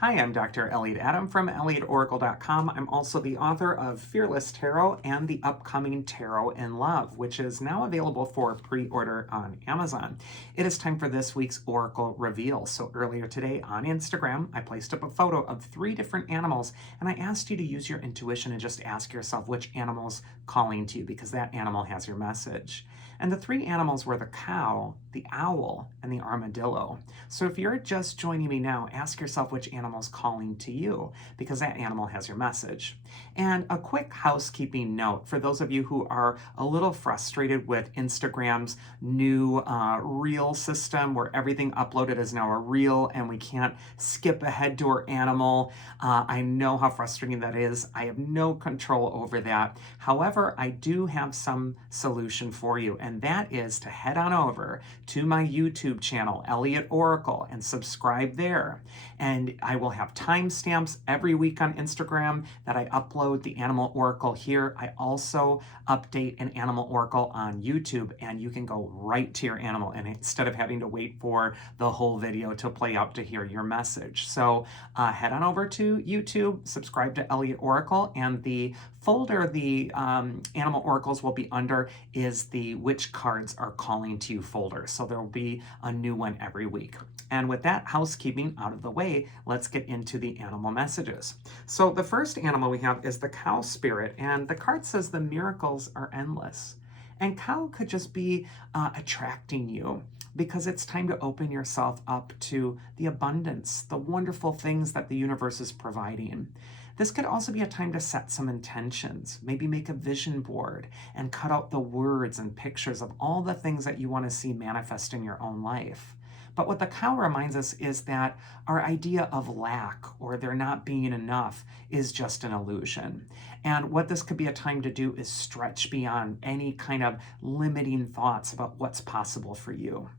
Hi, I'm Dr. Elliot Adam from ElliotOracle.com. I'm also the author of Fearless Tarot and the upcoming Tarot in Love, which is now available for pre-order on Amazon. It is time for this week's Oracle reveal. So earlier today on Instagram, I placed up a photo of 3 different animals, and I asked you to use your intuition and just ask yourself which animal's calling to you, because that animal has your message. And the 3 animals were the cow, the owl, and the armadillo. So if you're just joining me now, ask yourself which animal's calling to you, because that animal has your message. And a quick housekeeping note for those of you who are a little frustrated with Instagram's new reel system, where everything uploaded is now a reel and we can't skip ahead to our animal. I know how frustrating that is. I have no control over that. However, I do have some solution for you, and that is to head on over to my YouTube channel, Elliot Oracle, and subscribe there. And I will have timestamps every week on Instagram that I upload the Animal Oracle here. I also update an Animal Oracle on YouTube, and you can go right to your animal, and instead of having to wait for the whole video to play out to hear your message. So head on over to YouTube, subscribe to Elliot Oracle, and the folder the Animal Oracles will be under is the Which Cards Are Calling to You folder. So there will be a new one every week. And with that housekeeping out of the way, let's get into the animal messages. So the first animal we have is the cow spirit, and the card says the miracles are endless. And cow could just be attracting you, because it's time to open yourself up to the abundance, the wonderful things that the universe is providing. This could also be a time to set some intentions, maybe make a vision board and cut out the words and pictures of all the things that you want to see manifest in your own life. But what the cow reminds us is that our idea of lack or there not being enough is just an illusion. And what this could be a time to do is stretch beyond any kind of limiting thoughts about what's possible for you.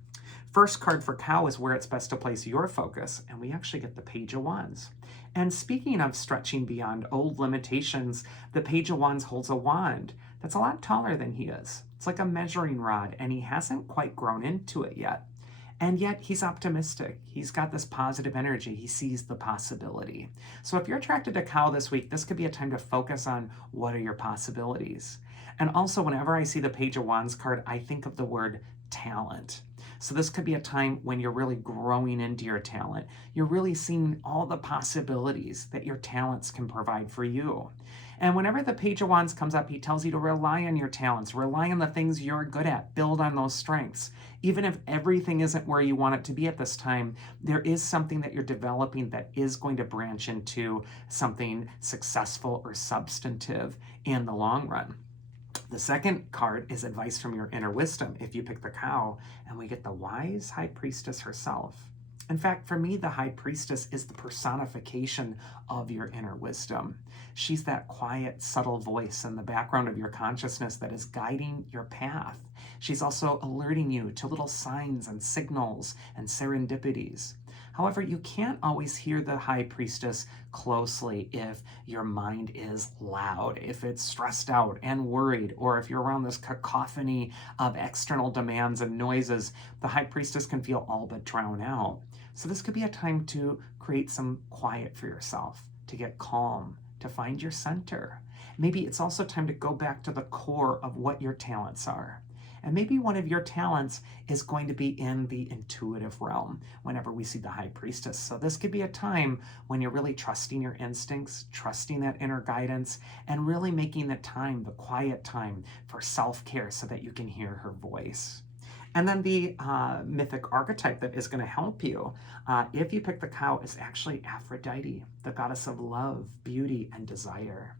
First card for cow is where it's best to place your focus, and we actually get the Page of Wands. And speaking of stretching beyond old limitations, the Page of Wands holds a wand that's a lot taller than he is. It's like a measuring rod, and he hasn't quite grown into it yet. And yet he's optimistic. He's got this positive energy. He sees the possibility. So if you're attracted to cow this week, this could be a time to focus on what are your possibilities. And also, whenever I see the Page of Wands card, I think of the word talent. So this could be a time when you're really growing into your talent. You're really seeing all the possibilities that your talents can provide for you. And whenever the Page of Wands comes up, he tells you to rely on your talents, rely on the things you're good at, build on those strengths. Even if everything isn't where you want it to be at this time, there is something that you're developing that is going to branch into something successful or substantive in the long run. The second card is advice from your inner wisdom if you pick the cow, and we get the wise high priestess herself. In fact, for me, the high priestess is the personification of your inner wisdom. She's that quiet, subtle voice in the background of your consciousness that is guiding your path. She's also alerting you to little signs and signals and serendipities. However, you can't always hear the high priestess closely if your mind is loud, if it's stressed out and worried, or if you're around this cacophony of external demands and noises. The high priestess can feel all but drown out. So this could be a time to create some quiet for yourself, to get calm, to find your center. Maybe it's also time to go back to the core of what your talents are. And maybe one of your talents is going to be in the intuitive realm whenever we see the high priestess. So this could be a time when you're really trusting your instincts, trusting that inner guidance, and really making the time, the quiet time, for self-care so that you can hear her voice. And then the mythic archetype that is going to help you, if you pick the cow, is actually Aphrodite, the goddess of love, beauty, and desire.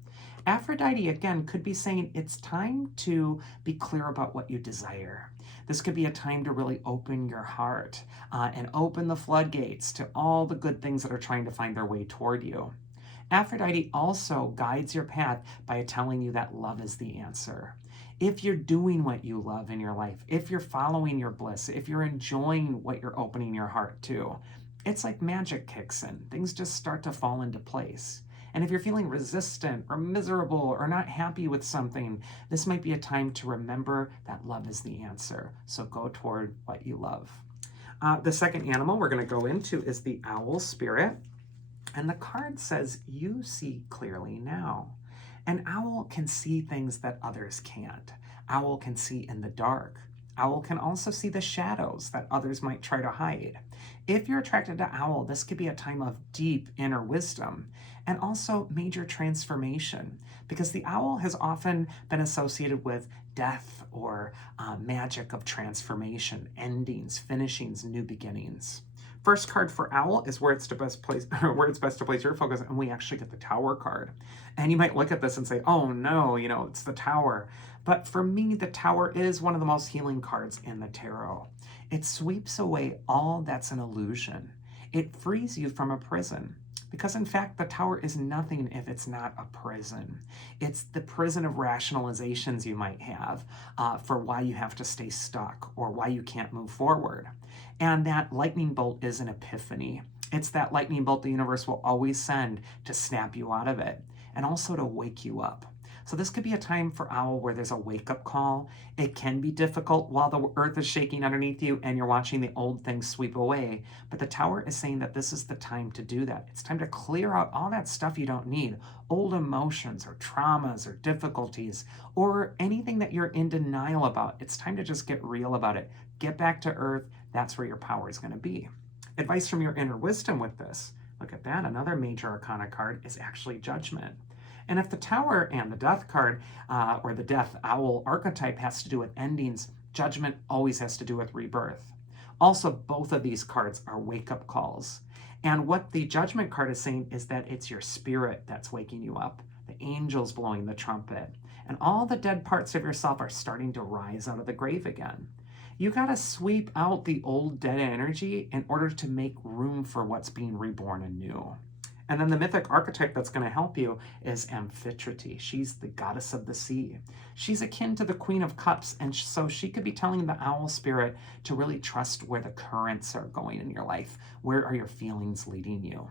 Aphrodite, again, could be saying it's time to be clear about what you desire. This could be a time to really open your heart and open the floodgates to all the good things that are trying to find their way toward you. Aphrodite also guides your path by telling you that love is the answer. If you're doing what you love in your life, if you're following your bliss, if you're enjoying what you're opening your heart to, it's like magic kicks in. Things just start to fall into place. And if you're feeling resistant or miserable or not happy with something, this might be a time to remember that love is the answer. So go toward what you love. The second animal we're going to go into is the owl spirit. And the card says, you see clearly now. An owl can see things that others can't. Owl can see in the dark. Owl can also see the shadows that others might try to hide. If you're attracted to owl, this could be a time of deep inner wisdom and also major transformation, because the owl has often been associated with death or magic of transformation, endings, finishings, new beginnings. First card for owl is where it's the best place, where it's best to place your focus, and we actually get the tower card. And you might look at this and say, oh no, it's the tower. But for me, the tower is one of the most healing cards in the tarot. It sweeps away all that's an illusion. It frees you from a prison. Because in fact, the tower is nothing if it's not a prison. It's the prison of rationalizations you might have for why you have to stay stuck or why you can't move forward. And that lightning bolt is an epiphany. It's that lightning bolt the universe will always send to snap you out of it and also to wake you up. So this could be a time for owl where there's a wake-up call. It can be difficult while the earth is shaking underneath you and you're watching the old things sweep away. But the tower is saying that this is the time to do that. It's time to clear out all that stuff you don't need, old emotions or traumas or difficulties or anything that you're in denial about. It's time to just get real about it. Get back to earth. That's where your power is going to be. Advice from your inner wisdom with this. Look at that. Another major arcana card is actually judgment. And if the tower and the death card or the death owl archetype has to do with endings, judgment always has to do with rebirth. Also, both of these cards are wake-up calls. And what the judgment card is saying is that it's your spirit that's waking you up, the angels blowing the trumpet, and all the dead parts of yourself are starting to rise out of the grave again. You got to sweep out the old dead energy in order to make room for what's being reborn anew. And then the mythic archetype that's going to help you is Amphitrite. She's the goddess of the sea. She's akin to the Queen of Cups, and so she could be telling the owl spirit to really trust where the currents are going in your life. Where are your feelings leading you?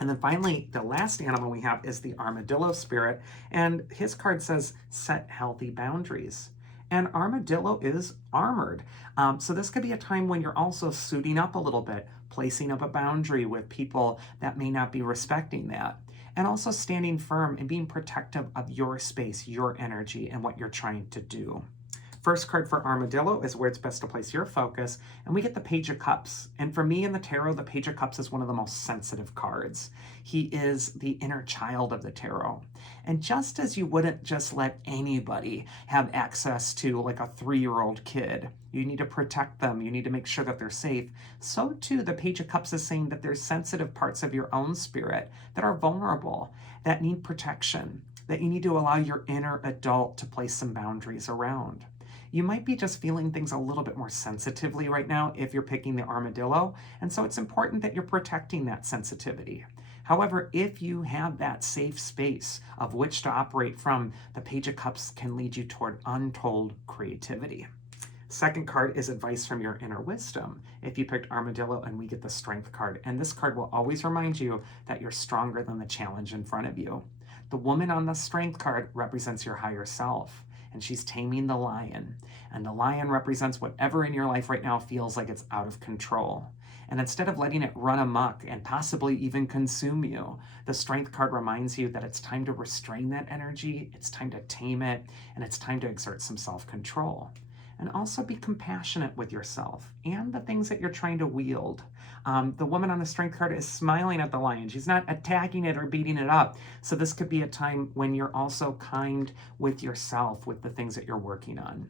And then finally, the last animal we have is the Armadillo spirit, and his card says, set healthy boundaries. And Armadillo is armored. So this could be a time when you're also suiting up a little bit, placing up a boundary with people that may not be respecting that, and also standing firm and being protective of your space, your energy, and what you're trying to do. First card for Armadillo is where it's best to place your focus, and we get the Page of Cups. And for me in the tarot, the Page of Cups is one of the most sensitive cards. He is the inner child of the tarot. And just as you wouldn't just let anybody have access to like a 3-year-old kid, you need to protect them, you need to make sure that they're safe, so too the Page of Cups is saying that there's sensitive parts of your own spirit that are vulnerable, that need protection, that you need to allow your inner adult to place some boundaries around. You might be just feeling things a little bit more sensitively right now if you're picking the Armadillo, and so it's important that you're protecting that sensitivity. However, if you have that safe space of which to operate from, the Page of Cups can lead you toward untold creativity. Second card is advice from your inner wisdom. If you picked Armadillo, and we get the Strength card, and this card will always remind you that you're stronger than the challenge in front of you. The woman on the Strength card represents your higher self, and she's taming the lion. And the lion represents whatever in your life right now feels like it's out of control. And instead of letting it run amok and possibly even consume you, the Strength card reminds you that it's time to restrain that energy, it's time to tame it, and it's time to exert some self-control. And also be compassionate with yourself and the things that you're trying to wield. The woman on the Strength card is smiling at the lion. She's not attacking it or beating it up. So this could be a time when you're also kind with yourself, with the things that you're working on.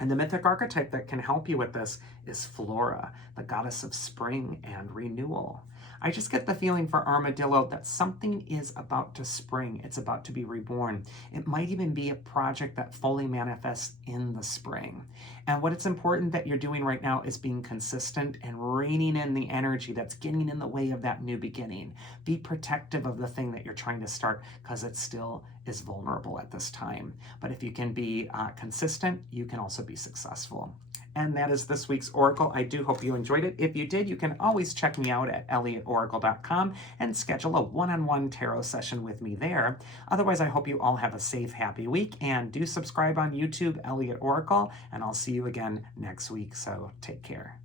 And the mythic archetype that can help you with this is Flora, the goddess of spring and renewal. I just get the feeling for Armadillo that something is about to spring. It's about to be reborn. It might even be a project that fully manifests in the spring. And what it's important that you're doing right now is being consistent and reining in the energy that's getting in the way of that new beginning. Be protective of the thing that you're trying to start because it still is vulnerable at this time. But if you can be consistent, you can also be successful. And that is this week's Oracle. I do hope you enjoyed it. If you did, you can always check me out at elliotoracle.com and schedule a one-on-one tarot session with me there. Otherwise, I hope you all have a safe, happy week, and do subscribe on YouTube, Elliot Oracle, and I'll see you again next week, so take care.